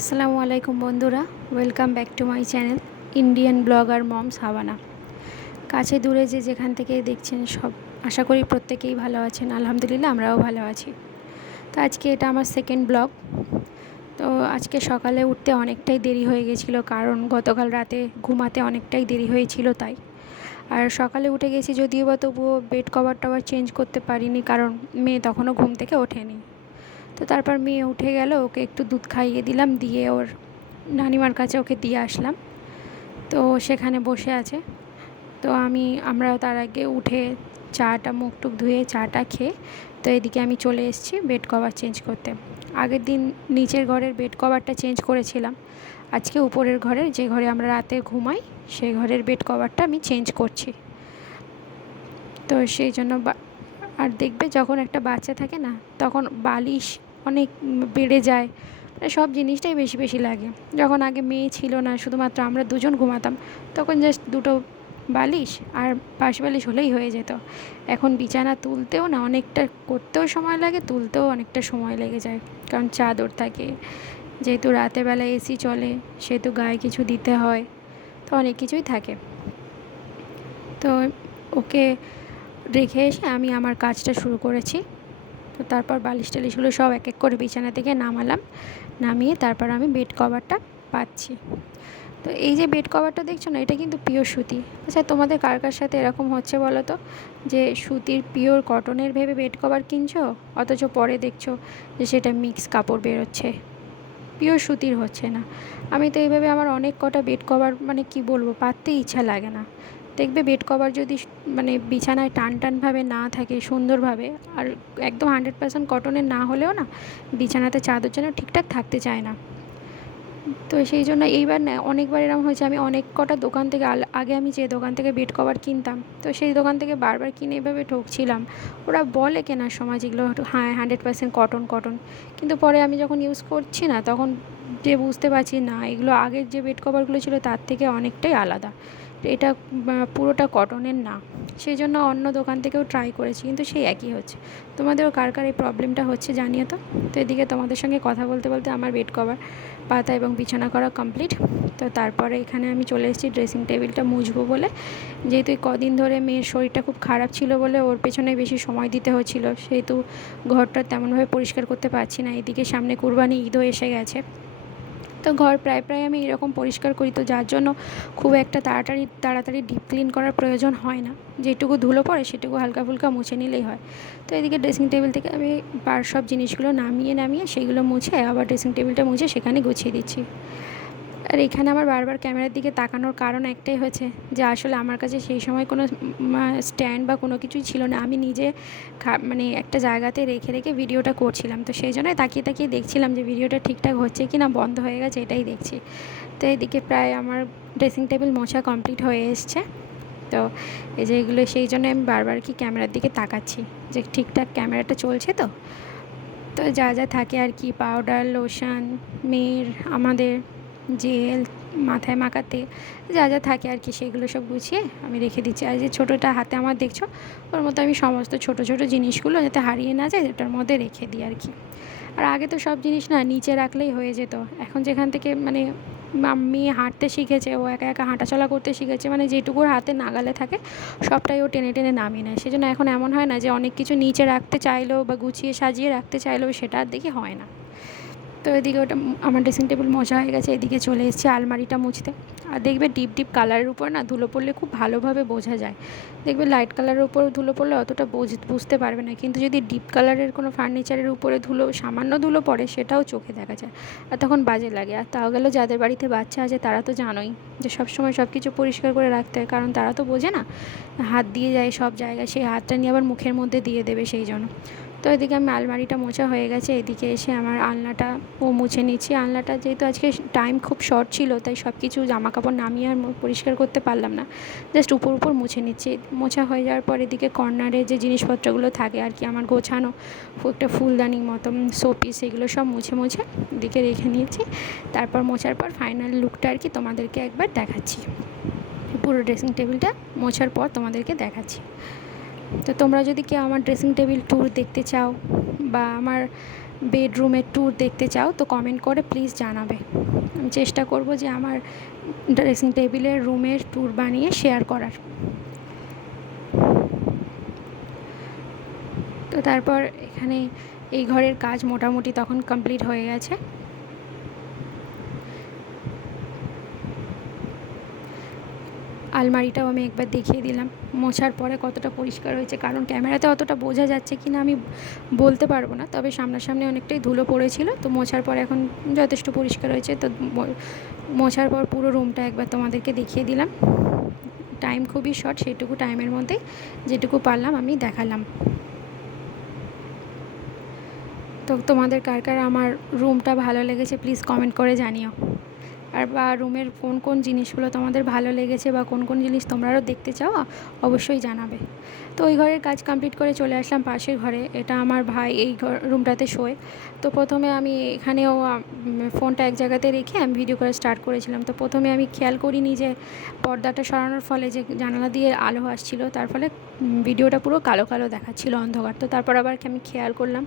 আসসালামু আলাইকুম বন্ধুরা, welcome back to my channel Indian blogger moms হাওয়ানা। কাছে দূরে যে যেখান থেকে দেখছেন সব আশা করি প্রত্যেকেই ভালো আছেন। আলহামদুলিল্লাহ আমরাও ভালো আছি। তো আজকে এটা আমার সেকেন্ড ব্লগ। তো আজকে সকালে উঠতে অনেকটাই দেরি হয়ে গেছিলো, কারণ গতকাল রাতে ঘুমাতে অনেকটাই দেরি হয়েছিল তাই। আর সকালে উঠে গেছি যদিও বা তবুও বেড কভার টভার চেঞ্জ করতে পারিনি, কারণ মেয়ে তখনও ঘুম থেকে ওঠেনি। তো তারপর মেয়ে উঠে গেল, ওকে একটু দুধ খাইয়ে দিলাম, দিয়ে ওর নানিমার কাছে ওকে দিয়ে আসলাম। তো সেখানে বসে আছে। তো আমরা তার আগে উঠে চাটা মুখ টুক ধুয়ে চাটা খেয়ে তো এদিকে আমি চলে এসেছি বেড কভার চেঞ্জ করতে। আগের দিন নিচের ঘরের বেড কভারটা চেঞ্জ করেছিলাম, আজকে উপরের ঘরের যে ঘরে আমরা রাতে ঘুমাই সেই ঘরের বেড কভারটা আমি চেঞ্জ করছি। তো সেই জন্য আর দেখবে যখন একটা বাচ্চা থাকে না, তখন বালিশ অনেক বেড়ে যায়, সব জিনিসটাই বেশি বেশি লাগে। যখন আগে মেয়ে ছিল না, শুধুমাত্র আমরা দুজন ঘুমাতাম, তখন জাস্ট দুটো বালিশ আর পাশ বালিশ হলেই হয়ে যেত। এখন বিছানা তুলতেও না অনেকটা, করতেও সময় লাগে, তুলতেও অনেকটা সময় লেগে যায়, কারণ চাদর থাকে, যেহেতু রাতেরবেলা এসি চলে সেহেতু গায়ে কিছু দিতে হয়, তো অনেক কিছুই থাকে। তো ওকে রেখে এসে আমি আমার কাজটা শুরু করেছি। তো তারপর বালিশ টালিশগুলো সব এক এক করে বিছানা থেকে নামালাম, নামিয়ে তারপর আমি বেড কভারটা পাচ্ছি। তো এই যে বেড কভারটা দেখছো না, এটা কিন্তু পিওর সুতি। আচ্ছা, তোমাদের কার কার সাথে এরকম হচ্ছে বলো তো, যে সুতির পিওর কটনের ভেবে বেড কভার কিনছো, অথচ পরে দেখছো যে সেটা মিক্স কাপড় বেরোচ্ছে, পিওর সুতির হচ্ছে না। আমি তো এইভাবে আমার অনেক কটা বেড কভার, মানে কি বলবো, পাততেই ইচ্ছা লাগে না। দেখবে বেড কভার যদি মানে বিছানায় টান টানভাবে না থাকে সুন্দরভাবে, আর একদম 100% কটনের না হলেও না, বিছানাতে চাদর যেন ঠিকঠাক থাকতে চায় না। তো সেই জন্য এইবার না অনেকবার এরকম হয়েছে, আমি অনেক কটা দোকান থেকে আগে আমি যে দোকান থেকে বেড কভার কিনতাম, তো সেই দোকান থেকে বারবার কিনে এভাবে ঠকছিলাম। ওরা বলে কেনার সময় যেগুলো হ্যাঁ 100% কটন কটন, কিন্তু পরে আমি যখন ইউজ করছি না, তখন যে বুঝতে পারছি না এগুলো আগের যে বেড কভারগুলো ছিল তার থেকে অনেকটাই আলাদা, এটা পুরোটা কটনের না। সেই জন্য অন্য দোকান থেকেও ট্রাই করেছি, কিন্তু সেই একই হচ্ছে। তোমাদেরও কার কার এই প্রবলেমটা হচ্ছে জানিও তো। তো এদিকে তোমাদের সঙ্গে কথা বলতে বলতে আমার বেড কভার পাতা এবং বিছানা করা কমপ্লিট। তো তারপরে এখানে আমি চলে এসেছি ড্রেসিং টেবিলটা মুছবো বলে, যেহেতু এই কদিন ধরে মেয়ের শরীরটা খুব খারাপ ছিল বলে ওর পেছনে বেশি সময় দিতে হচ্ছিল, সেহেতু ঘরটা তেমনভাবে পরিষ্কার করতে পারছি না। এদিকে সামনে কুরবানি ঈদও এসে গেছে, তো ঘর প্রায় প্রায় আমি এরকম পরিষ্কার করি, তো যার জন্য খুব একটা তাড়াতাড়ি ডিপ ক্লিন করার প্রয়োজন হয় না। যেটুকু ধুলো পড়ে সেটুকু হালকা ফুলকা মুছে নিলেই হয়। তো এদিকে ড্রেসিং টেবিল থেকে আমি সব জিনিসগুলো নামিয়ে সেগুলো মুছে আবার ড্রেসিং টেবিলটা মুছে সেখানে গুছিয়ে দিচ্ছি। আর এখানে আমার বারবার ক্যামেরার দিকে তাকানোর কারণ একটাই হয়েছে, যে আসলে আমার কাছে সেই সময় কোনো স্ট্যান্ড বা কোনো কিছুই ছিল না। আমি নিজে মানে একটা জায়গাতে রেখে রেখে ভিডিওটা করছিলাম, তো সেই জন্যই তাকিয়ে তাকিয়ে দেখছিলাম যে ভিডিওটা ঠিকঠাক হচ্ছে কি না, বন্ধ হয়ে গেছে এটাই দেখছি। তো এদিকে প্রায় আমার ড্রেসিং টেবিল মোছা কমপ্লিট হয়ে এসছে। তো এই যে এগুলো, সেই জন্য আমি বারবার কি ক্যামেরার দিকে তাকাচ্ছি যে ঠিকঠাক ক্যামেরাটা চলছে। তো তো যা যা থাকে আর কি, পাউডার, লোশন, মেয়ের আমাদের জেল, মাথায় মাখাতে যা যা থাকে আর কি, সেগুলো সব গুছিয়ে আমি রেখে দিচ্ছি। আর যে ছোটোটা হাতে আমার দেখছো, ওর মধ্যে আমি সমস্ত ছোটো ছোটো জিনিসগুলো যাতে হারিয়ে না যায় ওটার মধ্যে রেখে দিই আর কি। আর আগে তো সব জিনিস না নিচে রাখলেই হয়ে যেত, এখন যেখান থেকে মানে মেয়ে হাঁটতে শিখেছে, ও একা একা হাঁটাচলা করতে শিখেছে, মানে যেটুকুর হাতে নাগালে থাকে সবটাই ও টেনে টেনে নামিয়ে নেয়। সেজন্য এখন এমন হয় না যে অনেক কিছু নিচে রাখতে চাইলেও বা গুছিয়ে সাজিয়ে রাখতে চাইলেও সেটা আর দেখি হয় না। তো এদিকে ওটা আমার ড্রেসিং টেবিল মোছা হয়ে গেছে, এদিকে চলে এসেছি আলমারিটা মুছতে। আর দেখবে ডিপ ডিপ কালারের উপর না ধুলো পড়লে খুব ভালোভাবে বোঝা যায়। দেখবে লাইট কালারের উপর ধুলো পড়লে অতটা বুঝতে পারবে না, কিন্তু যদি ডিপ কালারের কোনো ফার্নিচারের উপরে সামান্য ধুলো পড়ে সেটাও চোখে দেখা যায়, আর তখন বাজে লাগে। আর তাও গেল যাদের বাড়িতে বাচ্চা আছে তারা তো জানোই যে সবসময় সব কিছু পরিষ্কার করে রাখতে হয়, কারণ তারা তো বোঝে না, হাত দিয়ে যায় সব জায়গায়, সেই হাতটা নিয়ে আবার মুখের মধ্যে দিয়ে দেবে, সেই জন্য। তো এদিকে আমি আলমারিটা মোছা হয়ে গেছে, এদিকে এসে আমার আলনাটা মুছে নিচ্ছি। আলনাটা যেহেতু আজকে টাইম খুব শর্ট ছিল, তাই সব কিছু জামাকাপড় নামিয়ে আর পরিষ্কার করতে পারলাম না, জাস্ট উপর মুছে নিচ্ছি। মোছা হয়ে যাওয়ার পর এদিকে কর্নারে যে জিনিসপত্রগুলো থাকে আর কি আমার গোছানো, একটা ফুলদানির মতন শোপিস, এগুলো সব মুছে এদিকে রেখে নিয়েছি। তারপর মোছার পর ফাইনাল লুকটা আর কি তোমাদেরকে একবার দেখাচ্ছি, পুরো ড্রেসিং টেবিলটা মোছার পর তোমাদেরকে দেখাচ্ছি। তো তোমরা যদি কেউ আমার ড্রেসিং টেবিল ট্যুর দেখতে চাও, বা আমার বেডরুমের ট্যুর দেখতে চাও তো কমেন্ট করে প্লিজ জানাবে। আমি চেষ্টা করব যে আমার ড্রেসিং টেবিলের রুমের ট্যুর বানিয়ে শেয়ার করার। তো তারপর এখানে এই ঘরের কাজ মোটামুটি তখন কমপ্লিট হয়ে গেছে। আলমারিটাও আমি একবার দেখিয়ে দিলাম মোছার পরে কতটা পরিষ্কার হয়েছে, কারণ ক্যামেরাতে অতটা বোঝা যাচ্ছে কি না আমি বলতে পারবো না, তবে সামনাসামনি অনেকটাই ধুলো পড়েছিল। তো মোছার পর এখন যথেষ্ট পরিষ্কার হয়েছে। তো মোছার পর পুরো রুমটা একবার তোমাদেরকে দেখিয়ে দিলাম। টাইম খুবই শর্ট, সেইটুকু টাইমের মধ্যে যেটুকু পারলাম আমি দেখালাম। তো তোমাদের কার কার আমার রুমটা ভালো লেগেছে প্লিজ কমেন্ট করে জানিও। আর বা রুমের কোন কোন জিনিসগুলো তোমাদের ভালো লেগেছে বা কোন কোন জিনিস তোমরা আরও দেখতে চাও অবশ্যই জানাবে। তো ওই ঘরের কাজ কমপ্লিট করে চলে আসলাম পাশের ঘরে। এটা আমার ভাই এই রুমটাতে শোয়। তো প্রথমে আমি এখানেও ফোনটা এক জায়গাতে রেখে আমি ভিডিও করে স্টার্ট করেছিলাম। তো প্রথমে আমি খেয়াল করিনি যে পর্দাটা সরানোর ফলে যে জানালা দিয়ে আলো আসছিল, তার ফলে ভিডিওটা পুরো কালো কালো দেখাচ্ছিল, অন্ধকার। তো তারপর আবার আমি খেয়াল করলাম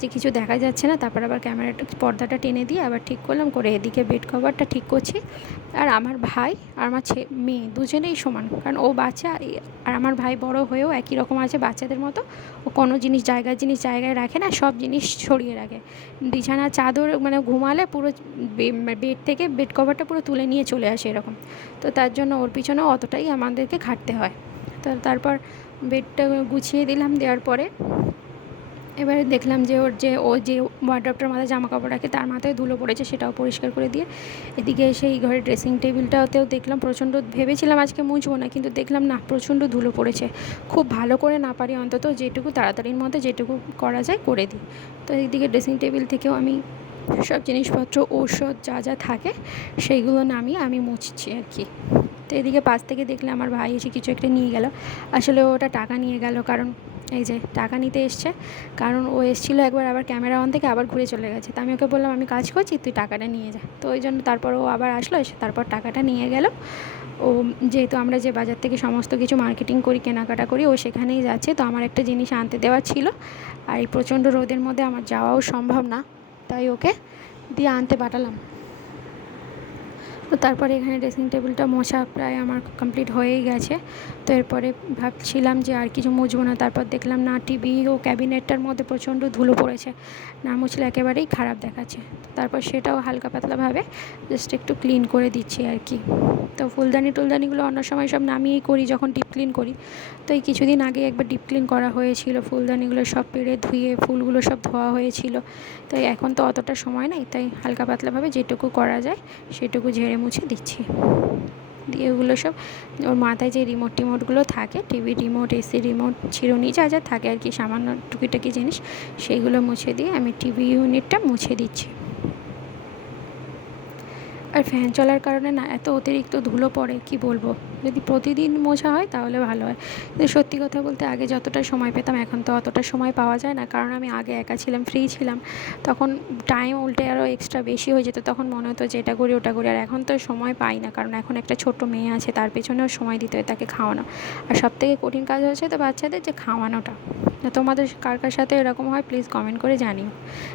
যে কিছু দেখা যাচ্ছে না, তারপর আবার ক্যামেরাটা পর্দাটা টেনে দিয়ে আবার ঠিক করলাম, করে এদিকে বেড কভারটা ঠিক করছি। আর আমার ভাই আর আমার মেয়ে দুজনেই সমান, কারণ ও বাচ্চা আর আমার ভাই বড় হয়েও একই রকম আছে বাচ্চাদের মতো। ও কোনো জিনিস জায়গায় রাখে না, সব জিনিস ছড়িয়ে রাখে। বিছানার চাদর মানে ঘুমালে পুরো বেড থেকে বেড কভারটা পুরো তুলে নিয়ে চলে আসে এরকম। তো তার জন্য ওর পিছনেও অতটাই আমাদেরকে খাটতে হয়। তো তারপর বেডটা গুছিয়ে দিলাম, দেওয়ার পরে এবারে দেখলাম যে ও যে ওয়ার্ড্রপটার মাথায় জামা কাপড় রাখে তার মাথায় ধুলো পড়েছে, সেটাও পরিষ্কার করে দিয়ে এদিকে এসে এই ঘরের ড্রেসিং টেবিলটাতেও দেখলাম প্রচণ্ড, ভেবেছিলাম আজকে মুছবো না, কিন্তু দেখলাম না প্রচণ্ড ধুলো পড়েছে। খুব ভালো করে না পারি অন্তত যেটুকু তাড়াতাড়ির মধ্যে যেটুকু করা যায় করে দিই। তো এইদিকে ড্রেসিং টেবিল থেকেও আমি সব জিনিসপত্র ঔষধ যা যা থাকে সেইগুলো নামিয়ে আমি মুছছি আর কি। তো এদিকে পাশ থেকে দেখলে আমার ভাই এসে কিছু একটা নিয়ে গেল। আসলে ওটা টাকা নিয়ে গেল, কারণ এই যে টাকা নিতে এসছে, কারণ ও এসেছিলো একবার, আবার ক্যামেরা অন থেকে আবার ঘুরে চলে গেছে। তো আমি ওকে বললাম আমি কাজ করছি, তুই টাকাটা নিয়ে যা। তো ওই জন্য তারপর ও আবার আসলো, এসে তারপর টাকাটা নিয়ে গেল। ও যেহেতু আমরা যে বাজার থেকে সমস্ত কিছু মার্কেটিং করি, কেনাকাটা করি, ও সেখানেই যাচ্ছে। তো আমার একটা জিনিস আনতে দেওয়া ছিল, আর এই প্রচণ্ড রোদের মধ্যে আমার যাওয়াও সম্ভব না, তাই ওকে দিয়ে আনতে পাঠালাম। তো তারপরে এখানে ড্রেসিং টেবিলটা মোছা প্রায় আমার কমপ্লিট হয়েই গেছে। তো এরপরে ভাবছিলাম যে আর কিছু মুছবো না, তারপর দেখলাম না টিভি ও ক্যাবিনেটটার মধ্যে প্রচণ্ড ধুলো পড়েছে, না মুছলে একেবারেই খারাপ দেখাচ্ছে। তারপর সেটাও হালকা পাতলাভাবে জাস্ট একটু ক্লিন করে দিচ্ছি আর কি। তো টুলদানিগুলো অন্য সময় সব নামিয়েই করি যখন ডিপ ক্লিন করি। তো এই কিছুদিন আগে একবার ডিপ ক্লিন করা হয়েছিল, ফুলদানিগুলো সব পেড়ে ধুয়ে ফুলগুলো সব ধোয়া হয়েছিল। তাই এখন তো অতটা সময় নেই, তাই হালকা পাতলাভাবে যেটুকু করা যায় সেটুকু ঝেড়ে মুছে দিচ্ছি। দিয়ে ওগুলো সব ওর মাথায় যে রিমোটগুলো থাকে, টিভি রিমোট, এসি রিমোট, চিরুনি যা যা থাকে আর কি, সামান্য টুকিটাকি জিনিস, সেইগুলো মুছে দিয়ে আমি টিভি ইউনিটটা মুছে দিচ্ছি। আর ফ্যান চলার কারণে না এত অতিরিক্ত ধুলো পড়ে কি বলবো। যদি প্রতিদিন মোছা হয় তাহলে ভালো হয়, কিন্তু সত্যি কথা বলতে আগে যতটা সময় পেতাম এখন তো অতটা সময় পাওয়া যায় না, কারণ আমি আগে একা ছিলাম, ফ্রি ছিলাম, তখন টাইম উল্টে আরও এক্সট্রা বেশি হয়ে যেত। তখন মনে হতো যে এটা করি ওটা করি, আর এখন তো সময় পাই না, কারণ এখন একটা ছোট্ট মেয়ে আছে, তার পেছনেও সময় দিতে হয়, তাকে খাওয়ানো। আর সবথেকে কঠিন কাজ হচ্ছে তো বাচ্চাদের যে খাওয়ানোটা। তোমাদের কার কার সাথে এরকম হয় প্লিজ কমেন্ট করে জানিও।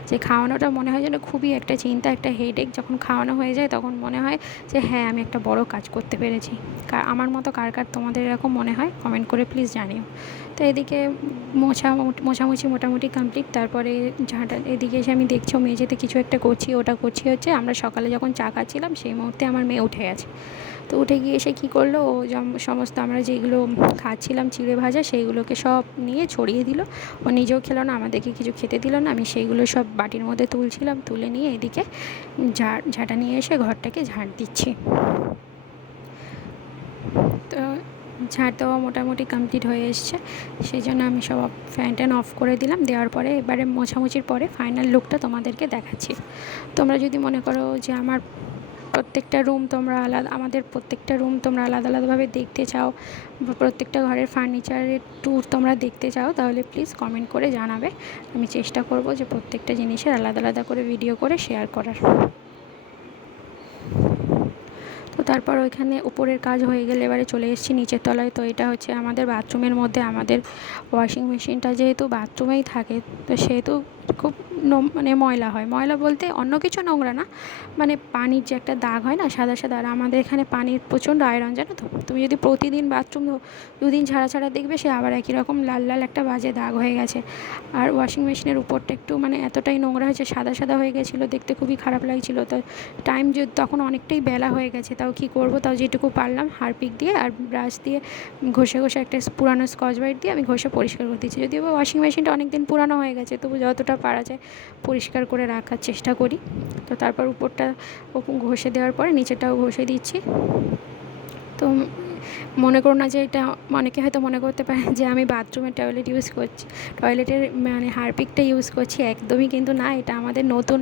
যে খাওয়ানোটা মনে হয় যেন খুবই একটা চিন্তা, একটা হেডেক। যখন খাওয়ানো হয়ে যায় তখন মনে হয় যে হ্যাঁ আমি একটা বড় কাজ করতে পেরেছি। আমার মতো কার কার তোমাদের এরকম মনে হয় কমেন্ট করে প্লিজ জানিও। তো এদিকে মোছামুছি মোটামুটি কমপ্লিট। তারপরে এদিকে এসে আমি দেখছি মেঝেতে কিছু একটা করছি, ওটা করছি হচ্ছে আমরা সকালে যখন চা খাচ্ছিলাম সেই মুহূর্তে আমার মেয়ে উঠে গেছে। তো উঠে গিয়ে এসে কী করলো, ও সমস্ত আমরা যেগুলো খাচ্ছিলাম চিড়ে ভাজা সেইগুলোকে সব নিয়ে ছড়িয়ে দিল। ও নিজেও খেলো না, আমাদেরকে কিছু খেতে দিল না। আমি সেইগুলো সব বাটির মধ্যে তুলছিলাম, তুলে নিয়ে এদিকে ঝাঁটা নিয়ে এসে ঘরটাকে ঝাঁট দিচ্ছি। তো ঝাঁট দেওয়া মোটামুটি কমপ্লিট হয়ে এসছে, সেই জন্য আমি সব ফ্যান ট্যান অফ করে দিলাম। দেওয়ার পরে এবারে মোছামুছির পরে ফাইনাল লুকটা তোমাদেরকে দেখাচ্ছি। তোমরা যদি মনে করো যে আমাদের প্রত্যেকটা রুম তোমরা আলাদা আলাদাভাবে দেখতে চাও, বা প্রত্যেকটা ঘরের ফার্নিচারের ট্যুর তোমরা দেখতে চাও, তাহলে প্লিজ কমেন্ট করে জানাবে। আমি চেষ্টা করব যে প্রত্যেকটা জিনিসের আলাদা আলাদা করে ভিডিও করে শেয়ার করার। তো তারপর ওইখানে উপরের কাজ হয়ে গেলে এবারে চলে এসেছি নিচের তলায়। তো এটা হচ্ছে আমাদের বাথরুমের মধ্যে আমাদের ওয়াশিং মেশিনটা যেহেতু বাথরুমেই থাকে, তো সেহেতু খুব মানে ময়লা হয়, ময়লা বলতে অন্য কিছু নোংরা না, মানে পানির যে একটা দাগ হয় না সাদা সাদা, আর আমাদের এখানে পানির প্রচণ্ড আয়রন, জানো তো। তুমি যদি প্রতিদিন বাথরুম দুদিন ছাড়া ছাড়া দেখবে সে আবার একই রকম লাল লাল একটা বাজে দাগ হয়ে গেছে। আর ওয়াশিং মেশিনের উপরটা একটু মানে এতটাই নোংরা হয়েছে, সাদা সাদা হয়ে গেছিলো, দেখতে খুবই খারাপ লাগছিলো। তো টাইম যে তখন অনেকটাই বেলা হয়ে গেছে, তাও কী করবো, তাও যেটুকু পারলাম হারপিক দিয়ে আর ব্রাশ দিয়ে ঘষে ঘষে একটা পুরানো স্কচ ব্রাইট দিয়ে আমি ঘষে পরিষ্কার করে দিচ্ছি। যদিও বা ওয়াশিং মেশিনটা অনেক দিন পুরানো হয়ে গেছে, তবু যতটা পারা যায় পরিষ্কার করে রাখার চেষ্টা করি। তো তারপর উপরটা ঘষে দেওয়ার পরে নিচেটাও ঘষে দিচ্ছি। তো মনে করো না যে এটা, অনেকে হয়তো মনে করতে পারে যে আমি বাথরুমের টয়লেট ইউজ করছি, টয়লেটের মানে হারপিকটা ইউজ করছি, একদমই কিন্তু না। এটা আমাদের নতুন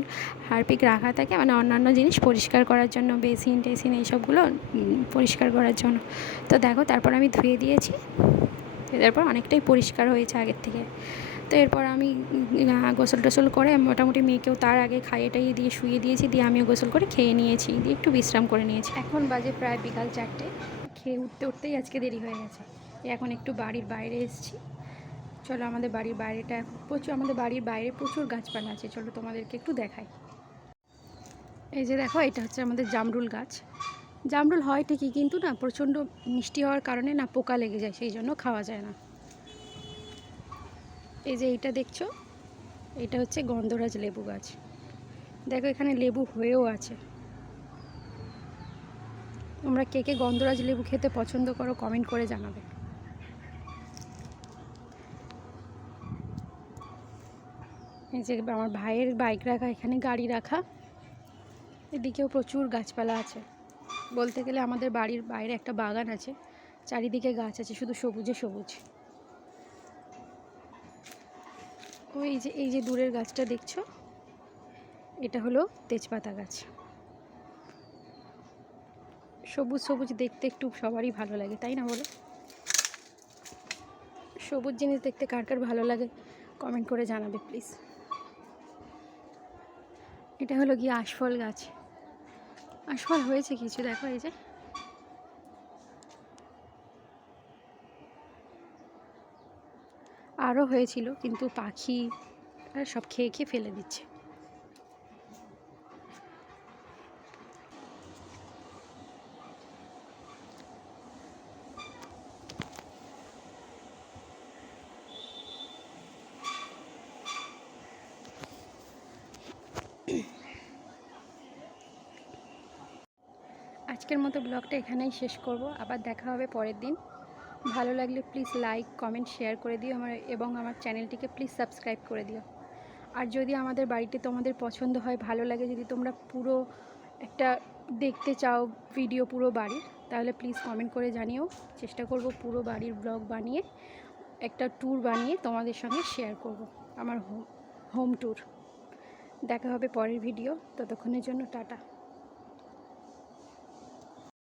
হারপিক রাখা থাকে, মানে অন্যান্য জিনিস পরিষ্কার করার জন্য, বেসিন টেসিন এইসবগুলো পরিষ্কার করার জন্য। তো দেখো তারপর আমি ধুয়ে দিয়েছি, এরপর অনেকটাই পরিষ্কার হয়েছে আগের থেকে। তো এরপর আমি গোসল টোসল করে মোটামুটি মেয়েকেও তার আগে খাইয়ে টাইয়ে দিয়ে শুয়ে দিয়েছি, দিয়ে আমিও গোসল করে খেয়ে নিয়েছি, দিয়ে একটু বিশ্রাম করে নিয়েছি। এখন বাজে প্রায় বিকাল 4টে, খেয়ে উঠতেই আজকে দেরি হয়ে গেছে। এখন একটু বাড়ির বাইরে এসেছি। চলো আমাদের বাড়ির বাইরেটা আমাদের বাড়ির বাইরে প্রচুর গাছপালা আছে, চলো তোমাদেরকে একটু দেখাই। এই যে দেখো, এটা হচ্ছে আমাদের জামরুল গাছ। জামরুল হয় ঠিকই, কিন্তু না প্রচণ্ড মিষ্টি হওয়ার কারণে না পোকা লেগে যায়, সেই জন্য খাওয়া যায় না। এই যে এইটা দেখছো, এটা হচ্ছে গন্ধরাজ লেবু গাছ। দেখো এখানে লেবু হয়েও আছে। তোমরা কে কে গন্ধরাজ লেবু খেতে পছন্দ করো কমেন্ট করে জানাবে। এই যে আমার ভাইয়ের বাইক রাখা, এখানে গাড়ি রাখা, এদিকেও প্রচুর গাছপালা আছে। বলতে গেলে আমাদের বাড়ির বাইরে একটা বাগান আছে, চারিদিকে গাছ আছে, শুধু সবুজে সবুজ। ও এই যে দূরের গাছটা দেখছো, এটা হলো তেজপাতা গাছ। সবুজ সবুজ দেখতে একটু সবারই ভালো লাগে, তাই না বলো? সবুজ জিনিস দেখতে কার কার ভালো লাগে কমেন্ট করে জানাবে প্লিজ। এটা হলো গিয়ে আশফল গাছ। আশফল হয়েছে কিছু, দেখো এই যে। আরও হয়েছিল, কিন্তু পাখি সব খেয়ে খেয়ে ফেলে দিচ্ছে। আজকের মতো ব্লগটা এখানেই শেষ করব, আবার দেখা হবে পরের দিন। ভালো লাগলে প্লিজ লাইক কমেন্ট শেয়ার করে দিও এবং আমার চ্যানেলটিকে প্লিজ সাবস্ক্রাইব করে দিও। আর যদি আমাদের বাড়িতে তোমাদের পছন্দ হয়, ভালো লাগে, যদি তোমরা পুরো একটা দেখতে চাও ভিডিও পুরো বাড়ির, তাহলে প্লিজ কমেন্ট করে জানিও। চেষ্টা করব পুরো বাড়ির ব্লগ বানিয়ে একটা ট্যুর বানিয়ে তোমাদের সঙ্গে শেয়ার করব, আমার হোম ট্যুর। দেখা হবে পরের ভিডিও, ততক্ষণের জন্য টাটা।